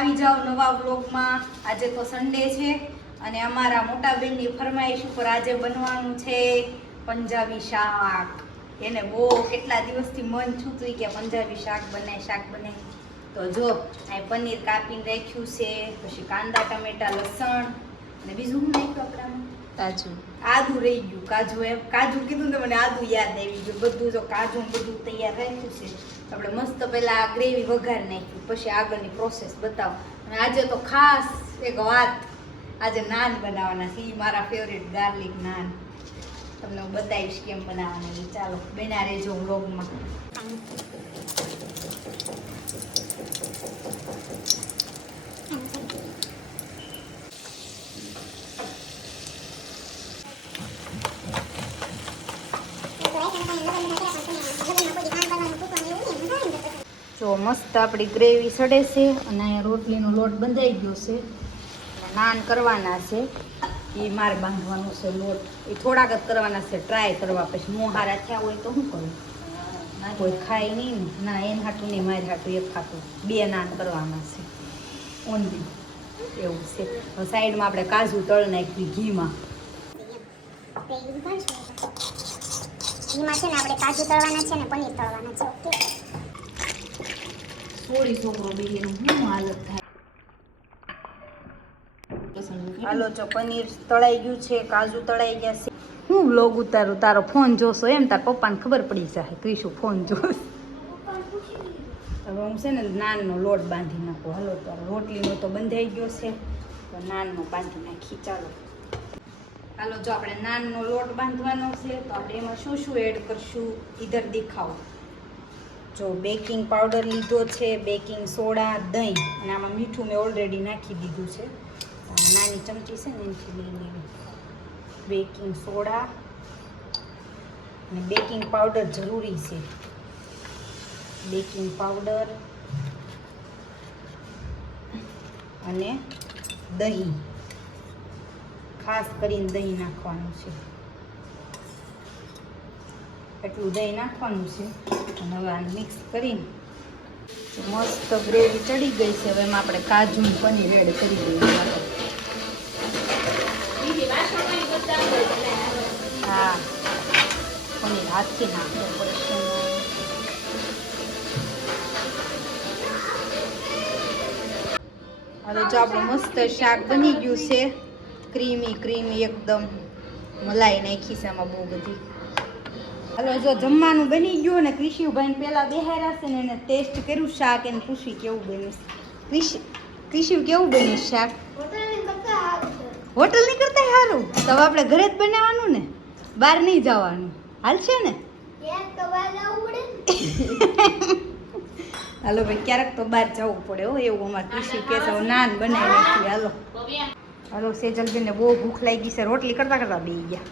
આવી જાઓ નવા વ્લોગમાં। આજે તો સન્ડે છે અને અમારા મોટા બેનની ફરમાઈશ ઉપર આજે બનવાનું છે પંજાબી શાક। એને બહુ કેટલા દિવસથી મન છૂતું કે પંજાબી શાક બને। તો જો આ પનીર કાપીને રાખ્યું છે, પછી કાંદા ટમેટા લસણ અને બીજું શું નાખ્યું આપણામાં? કાજુ, આદુ રહી ગયું। કાજુ કીધું ને મને આદુ યાદ આવી ગયું। બધું જો કાજુ બધું તૈયાર રાખ્યું છે। આપણે મસ્ત પહેલા ગ્રેવી વઘાર નાખ્યું, પછી આગળની પ્રોસેસ બતાવો। અને આજે તો ખાસ એક વાત, આજે નાન બનાવવાના છે। મારા ફેવરેટ ગાર્લિક નાન। તમને હું બતાવીશ કેમ બનાવવાના છે। ચાલો બના રહેજો વ્લોગમાં। જો મસ્ત આપણી ગ્રેવી સડે છે અને અહીંયા રોટલીનો લોટ બંધાઈ ગયો છે। નાન કરવાના છે, એ મારે બાંધવાનું છે લોટ। એ થોડાક જ કરવાના છે ટ્રાય કરવા, પછી મોં હારા થયા હોય તો શું કરું? કોઈ ખાય નહીં ને, ના એને હાટું નહીં, મારે હાટું એક હાટું 2 નાન કરવાના છે ઓનલી, એવું છે। સાઈડમાં આપણે કાજુ તળ નાખ્યું ઘીમાં। ઘીમાં છે ને આપણે કાજુ તળવાના છે ને પનીર તળવાના છે। ઓકે, થોડી છોકરો બીજીનું શું હાલત થાય। હાલો જો પનીર તળાઈ ગયું છે, કાજુ તળાઈ ગયા છે। હું વ્લોગ ઉતારું, તારો ફોન જોશો એમ? તાર પપ્પાને ખબર પડી જાય ક્રિશુ ફોન જોશ। હવે હું છે ને નાનનો લોટ બાંધી નાખું। હાલો તારો રોટલીનો તો બંધાઈ ગયો છે, તો નાનનો બાંધી નાખી। ચાલો હાલો જો આપણે નાનનો લોટ બાંધવાનો છે, તો આપણે એમાં શું શું એડ કરશું ઈધર દેખાવ। જો બેકિંગ પાવડર લીધો છે, બેકિંગ સોડા, દહીં, અને આમાં મીઠું મેં ઓલરેડી નાખી દીધું છે। નાની ચમચી છે ને એનાથી લઈને બેકિંગ સોડા અને બેકિંગ પાવડર જરૂરી છે। બેકિંગ પાવડર અને દહીં, ખાસ કરીને દહીં નાખવાનું છે। એટલું દહીં નાખવાનું છે અને હવે આને મિક્સ કરીને મસ્ત ગ્રેવી ચડી ગઈ છે। હવે એમાં આપણે કાજુ અને પનીર એડ કરી દઈએ। હા, પનીર હાથથી નાખવું પડશે। હવે જો આપણું મસ્ત શાક બની ગયું છે, ક્રીમી એકદમ, મલાઈ નાખી છે આમાં બહુ બધી। હાલો જો જમવાનું બની ગયું ને ક્રિશુભાઈ પેલા બેહાર્યા છે ને એને ટેસ્ટ કર્યું શાક, એને પૂછી કેવું બન્યું। ક્રિશુ કેવું બન્યું શાક? હોટલ નહીં કરતા સારું તો આપણે ઘરે જ બનાવવાનું ને, બહાર નહીં જવાનું, હાલશે ને? હાલો ભાઈ ક્યારેક તો બહાર જવું પડે હો, એવું અમારે ક્રિશુ કહે છે। નાન બનાવી નાખી। હાલો હાલો સેજલબેનને બહુ ભૂખ લાગી છે, રોટલી કરતા કરતા બેસી ગયા।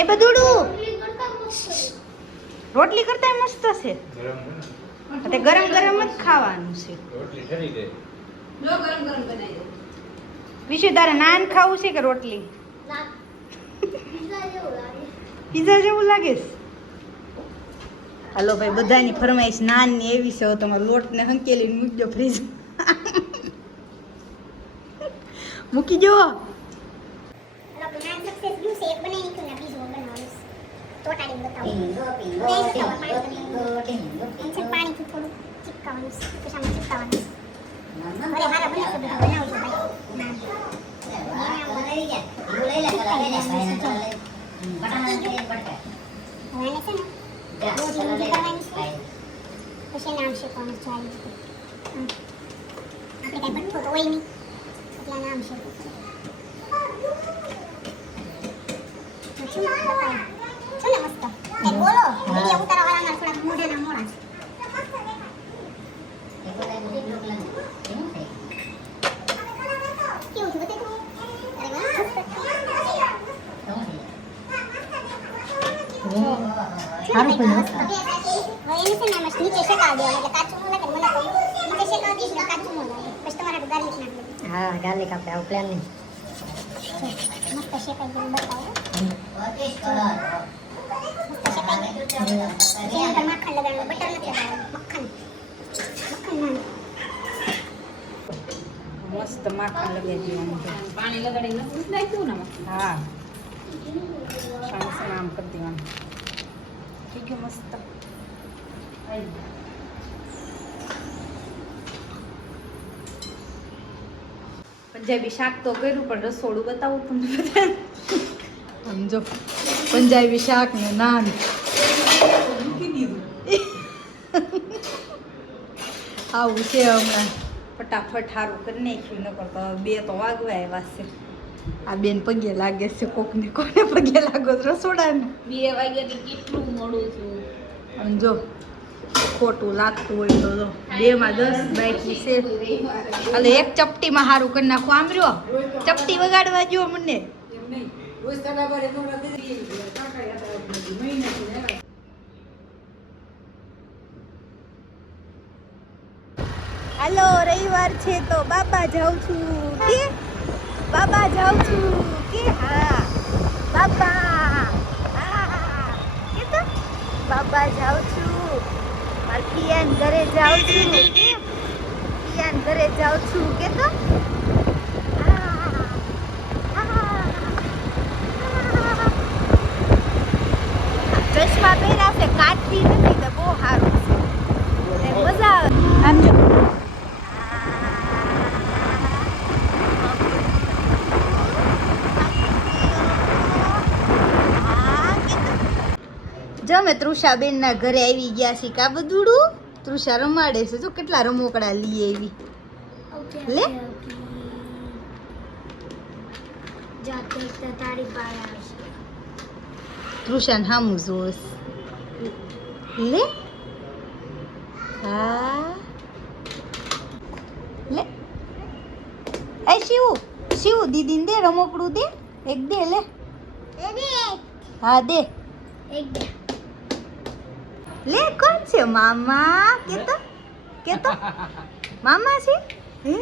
એ બધુડું રોટલી કરતા મસ્ત છે, ગરમ ગરમ જ ખાવાનું છે। વિશે તારે નાન ખાવું છે કે રોટલી? પીઝા જેવું લાગે છે? હાલો ભાઈ બધાની ફરમાઈશ નાનની એવી છે, તમારો લોટને હંકેલીને મૂકજો ફ્રીજ મૂકી જો। પાણીથી થોડું ચીપકાવાનું છે, પછી આમાં ચીપકાવાનું છે। અરે હારા બને છે બધા, બનાવજો ભાઈ। પછી નામ શેકવાનું છે। આપણે કઈ ભઠ્ઠો તો હોય નહીં, એટલે નામ શેકવું પડે। શું બતાવ્યું છો ને મસ્ત? બોલો, વિડીયો ઉતારવા વાળાના થોડા મોઢાના મોડા છે। કેવું છે બતાવી? અરે વાહ, સારું પડ્યું। હવે એને છે ને આમાં નીચે શેકાવી દેવાનું, એટલે કાચું ન લાગે મને તો નીચે શેકાવી દઈશ ને કાચું ન લાગે। પછી તમારે ગાર્લિક નાખી દે। હા, ગાર્લિક આપણે આવું પ્લાન નહીં, મસ્ત શેકાઈ ગયું બતાવો। મસ્ત શેકાઈ ગયું, મક્ખન લગાડવાનું, બટર નથી લગાડવાનું, મક્ખન નાન। મસ્ત માખણ લગાવી દેવાનું છે. પાણી લગાડીને નથી નાખ્યું ને હા સાણસણ આમ કરી દેવાનું. થઈ ગયું મસ્ત. પંજાબી શાક તો કર્યું પણ રસોડું બતાવું તમને બધા સમજો. પંજાબી શાક ને નાન આવું છે હમણાં. ફટાફટ સારું કરી નાખ્યું. ન કરતો 2 તો વાગવા આવ્યા છે. આ બેન પગે લાગે છે. કોકને કોને પગે લાગો રસોડાને 2 વાગ્યાથી કેટલું મોડું થયું. સમજો ખોટું લાગતું હોય તો 2 માં 10 બાકી છે. એટલે એક ચપટીમાં સારું કરી નાખું. આમ રહ્યો ચપટી વગાડવા જો મને. હાલો રવિવાર છે તો બાબા જાઉં છું કે બાબા જાઉં છું કે હા બાબા કે તો બાબા જાઉં છું. મારા પિયાન ઘરે જાઉં છું કે પિયાન ઘરે જાઉં છું કે તો ચશ્મા પહેર્યા છે કાઢતી નથી તો બહુ સારું છે. મજા આવે આમ જો. જો મેં તૃષાબેનના ઘરે આવી ગયા છે. કા બધુડું તૃષા રમાડે છે. જો કેટલા રમોકડા લઈ આવી. લે તૃષાને હામું જોશ. લે હા લે એ શિવ દીદીને દે રમોકડું દે. એક દે લે. હા દે. લે કોણ છે મામા કેતો મામા છે. હે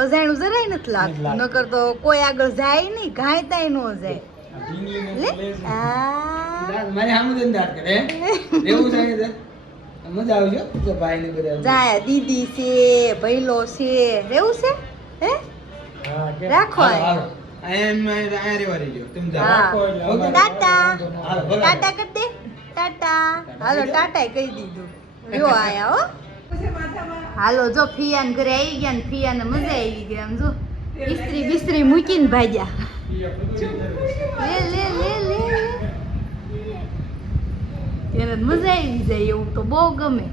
અજાણું જરાય નથી લાગતું. નકર તો કોઈ આગળ જાય નહીં. ઘાયતાય ન જાય. લે મારી સામે જઈને દાંત કરે એવું થાય છે. મજા આવજો જો ભાઈ ને બધા જાય. દીદી છે ભઈલો છે રેવું છે. હે રાખો હાલો એમ આ રેવા રહીજો તમે જાઓ. હા ટાટા હાલો ભલે. ટાટા કરી દે. ટાટા હાલો ટાટા કહી દીધું. રહ્યો આયા હો. હાલો જો ફિયાન ઘરે આવી ગયા ને ફિયાને મજા આવી ગઈ. આમ જો ઇસ્ત્રી બિસ્ત્રી મૂકીને ભાગ્યા. લે લે લે લે એને મજા આવી જાય. એવું તો બહુ ગમે.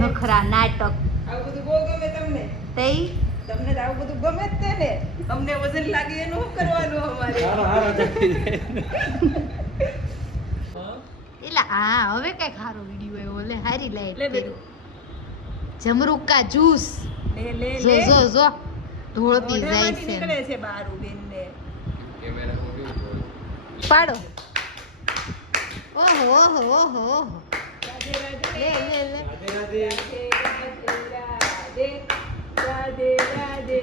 નખરા નાટક આવું બધું બહુ ગમે તમને. તઈ તમને તો આવું બધું ગમે જ તે ને. અમને વજન લાગે એનું શું કરવાનું અમારે. એટલે હા હવે કઈ સારો વિડીયો આવ્યો. લે હારી લાઈટ કર્યું. જમરૂકા જ્યુસ લે લે જો લે જો જો ઢોળતી જાય મોઢામાંથી છે. નીકળે છે બારું બેન ને. પાડો. ઓહો ઓહો ઓહો ઓહો. લે લે લે રાધે રાધે રાધે રાધે રાધે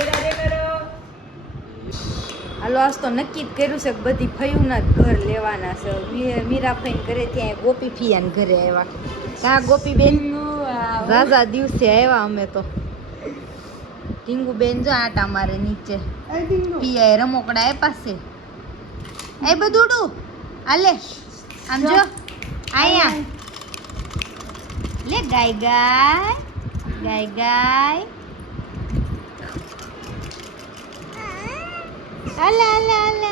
રાધે કરો. હાલો આજ તો નક્કી જ કર્યું છે કે બધી ફયુના જ ઘર લેવાના છે. મીરાફાઈ ઘરે ત્યાં ગોપી ફિયાન ઘરે આવ્યા. કા ગોપી બેન રાજા દિવસે આવ્યા અમે તો. ટીંગુ બેન જો આટા મારે નીચે. પિયાએ રમોકડા આપ્યા છે. એ બધુડું હાલે આમ જો આયા લે ગાય ગાય ગાય ગાય હાલે હાલે હાલે